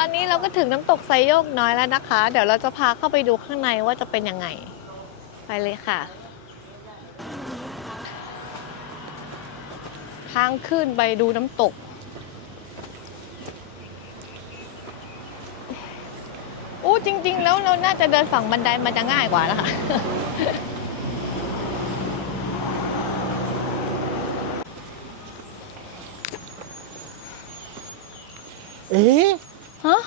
ตอนนี้เราก็ถึงน้ำตกไซโยกน้อยแล้วนะคะ เดี๋ยวเราจะพาเข้าไปดูข้างในว่าจะเป็นยังไง ไปเลยค่ะ ทางขึ้นไปดูน้ำตก อู้จริง ๆ แล้วเราน่าจะเดินฝั่งบันไดมันจะง่ายกว่านะคะเอ๊ะ ฮะ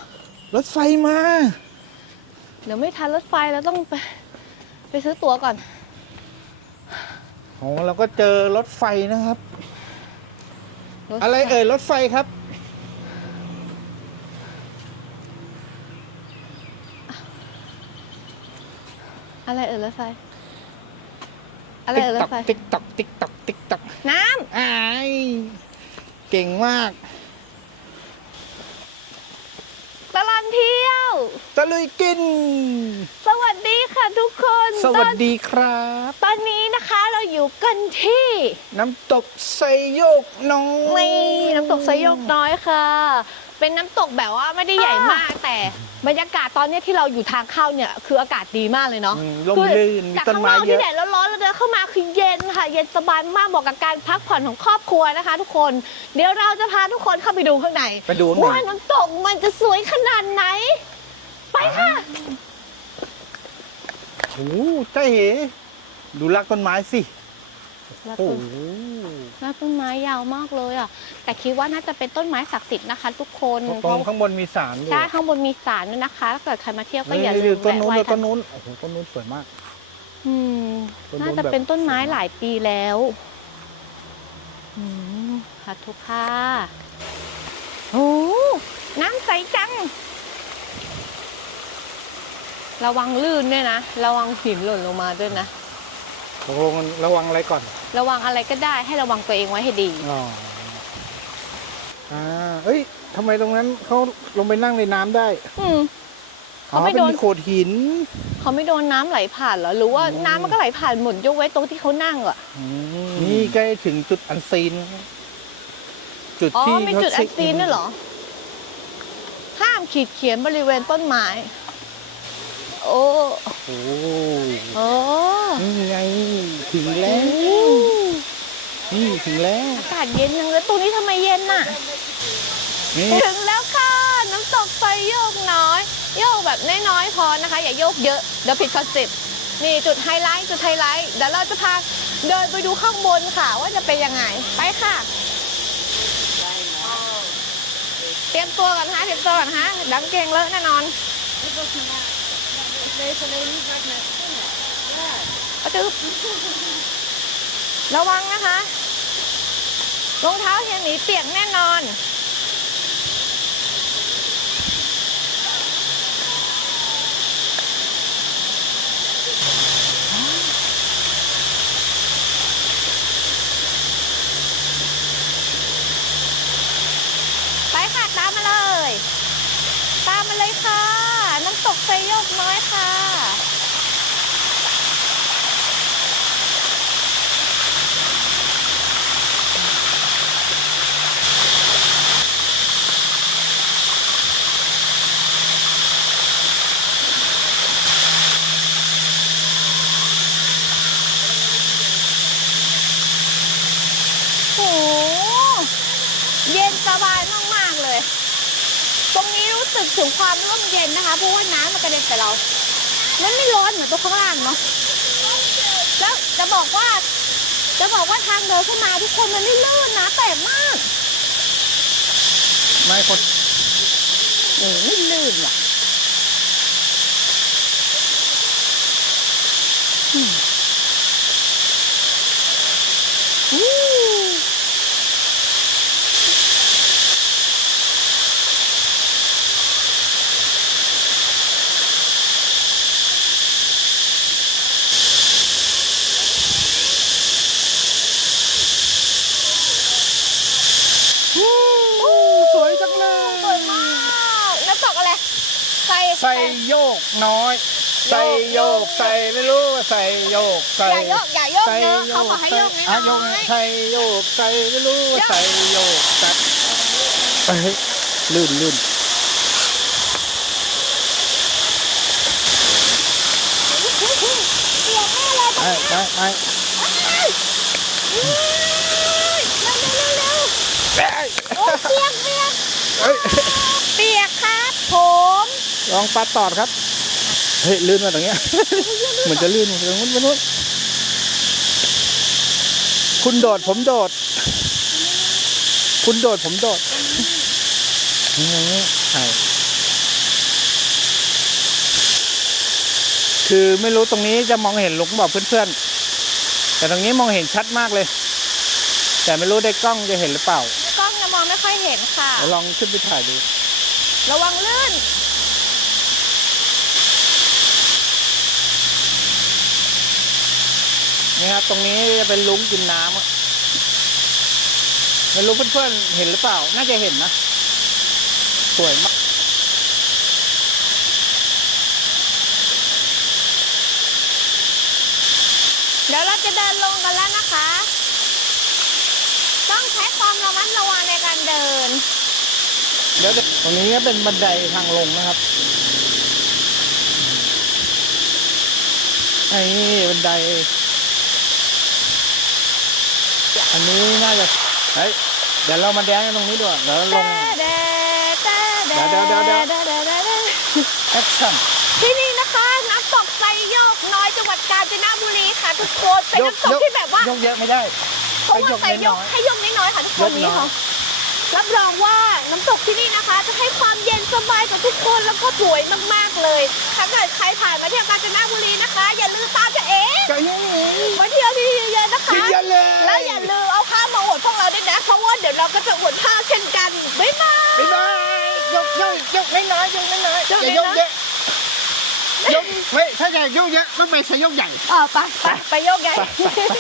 รถไฟมา เดี๋ยวไม่ทันรถไฟเราต้องไป ไปซื้อตั๋วก่อนโอ้เราก็เจอรถไฟนะครับถฟอะไรเอ่ยรถไฟครับ อะไรเอ่ยรถไฟ อะไรติ๊กเอ่ยรตอถกไฟ ติ๊กตอกติ๊กตอกติ๊กตอกน้อ้าย เก่งมากำตลอด เที่ยว ตะลุยกิน สวัสดีค่ะทุกคนสวัสตอนดีครับ ตอนนี้นะคะเราอยู่กันที่น้ำตกไซโยกน้อยนี่น้ำตกไซโยกน้อยค่ะ เป็นน้ำตกแบบว่าไม่ได้ใหญ่มากแต่บรรยากาศตอนเนี้ยที่เราอยู่ทางเข้าเนี่ยคืออากาศดีมากเลยเนาะอืมลมลื่นมีจากต้นข้างนไม้อกเยที่อะ แดดร้อนๆเราเดินเข้ามาคือเย็นค่ะ เย็นสบายมากเหมาะกับการพักผ่อนของครอบครัวนะคะ ทุกคนเดี๋ยวเราจะพาทุกคนเข้าไปดูข้างในไปดูหน่อว่ายน้ำตกมันจะสวยขนาดไหน ไปค่ะ โอ้โหเจ้าเหดูรักต้นไม้สิแล้วโอ้ต้นโหแล้ว ต้นไม้ยาวมากเลยอะ แต่คิดว่าน่าจะเป็นต้นไม้ศักดิ์สิทธิ์นะคะ ทุกคนตเพรงราะข้างบนมีสารอยู่ใช่ข้างบนมีศาลด้วยนะคะถ้าเกิดใครมาเที่ยวก็อย่านี่ลืดูมต้นแวะนู้นไหว้ดูกัต้นนนู้นโอ้โหต้นนู้นสวยมาก อืมต้นนู้นน่าจะแบบเป็นต้นไม้หลายปีแล้วอืมค่ะทุกค่ะโอ้น้ำใสจัง ระวังลื่นด้วยนะ ระวังหินหล่นลงมาด้วยนะตกลงระวังอะไรก่อน ระวังอะไรก็ได้ให้ระวังตัวเองไว้ให้ดี อ๋ออ่าเอ้ยทำไมตรงนั้นเขาลงไปนั่งในน้ำได้อืมอ๋อเขาไม่เป็โดนนโขดหิน เขาไม่โดนน้ำไหลผ่านเหรอหรือว่าอืม น้ำมันก็ไหลผ่านหมดยกไว้ตรงที่เขานั่งอะนี่ใกล้ถึงจุดอันซีน จุดอ๋อที่มีเขาจุดอัเช็นคซีนด้วยเหรอ ห้ามขีดเขียนบริเวณต้นไม้ โอ้โอ้โอ้ นี่ไงถึงแล้ว นี่ถึงแล้วอากาศเย็นจังเลยตรงนี้ทำไมเย็นน่ะ นี่ ถึงแล้วค่ะ น้ำตกไฟโยกน้อย โยกแบบน้อยๆพอนะคะ อย่าโยกเยอะ เดี๋ยวผิดคอนเซ็ปต์นี่จุดไฮไลท์จุดไฮไลท์เดี๋ยวเราจะพาเดินไปดูข้างบนค่ะ ว่าจะเป็นยังไง ไปค่ะ เตรียมตัวกันฮะเตรียมตัวกันฮะดังเกงเลอะแน่นอนกระจึบ ระวังนะคะรองเท้าเฮียหมีเปียกแน่นอน ไปค่ะ ตามมาเลย ตามมาเลยค่ะ น้ำตกไซโยกน้อยค่ะ โห เย็น สบายมากๆเลย ตรงนี้รู้สึกถึงความร่มเย็นนะคะ เพราะว่าน้ำมันกระเด็นใส่เรา มันไม่ร้อนเหมือนตัวข้างล่างเนาะ แล้วจะบอกว่า จะบอกว่าทางเดินขึ้นมาทุกคนมันไม่ลื่นนะแปลกมาก ไม่คนโอ้ไม่ลื่นว่ะ ใส่ใส่โยกน้อย ใส่โยกใส่ไม่รู้ว่าใส่โยกใส่อย่าโยกอย่าโยกเขาบอกให้โยกน้อยใส่โยกใส่ไม่รู้ว่าใส่โยกใส่ลื่นลื่นไปไปไปเร็วเร็วเร็ว ลองปลาตอดครับ เฮ้ยลื่นมาตรงเนี้ย เหมือนจะลื่นมาตรงนู้นไปนู้นคุณโดดผมโดด คุณโดดผมโดดอย่างนี้ใช่คือไม่รู้ตรงนี้จะมองเห็นหลุมบอกเพื่อนๆ แต่ตรงนี้มองเห็นชัดมากเลย แต่ไม่รู้ในกล้องจะเห็นหรือเปล่า กล้องจะมองไม่ค่อยเห็นค่ะเดี๋ยวลองขึ้นไปถ่ายดู ระวังลื่น นี่ครับตรงนี้จะเป็นลุงกินน้ำอะไม่รู้เพื่อนๆเห็นหรือเปล่า น่าจะเห็นนะ สวยมากเดี๋ยวเราจะเดินลงกันแล้วนะคะ ต้องใช้ความระมัดระวังในการเดิน เดี๋ยวตรงนี้ก็เป็นบันไดทางลงนะครับไอ้นี่บันได อันนี้น่าจะเฮ้ยเดี๋ยวเรามาแดนกันตรงนี้ด้วยเดี๋ยวลง เดี๋ยวเดี๋ยวเดี๋ยวเดี๋ยว แอคชั่น ที่นี่นะคะ น้ำตกไซโยกน้อยจังหวัดกาญจนบุรีค่ะทุกคนเป็นน้ำตกที่แบบว่ายกเยอะไม่ได้เพราะว่าไซโยกให้ยกน้อยๆค่ะทุกคนยกน้อย นี้ค่ะรับรองว่าน้ำตกที่นี่นะคะ จะให้ความเย็นสบายกับทุกคนแล้วก็สวยมากๆเลย ถ้าเกิดใครผ่านมาเที่ยวกาญจนบุรีนะคะ อย่าลืมตามจะเอ๋ ก็ยังมาเที่ยวที่นี่เยอะๆนะคะกินเยอะเลยแล้วอย่าลืมเอาผ้ามาอวดพวกเราด้วยนะ เพราะว่าเดี๋ยวเราก็จะอวดผ้าเช่นกัน บ๊ายบายไม่ได้ยกยกยกน้อยๆยกน้อยๆยกอย่ายกน้อยๆเยอะยกไม่ถ้าอยากยกเยอะต้องไปใช้ยกใหญ่อ่าไปไปไปโยกไงไปไปไป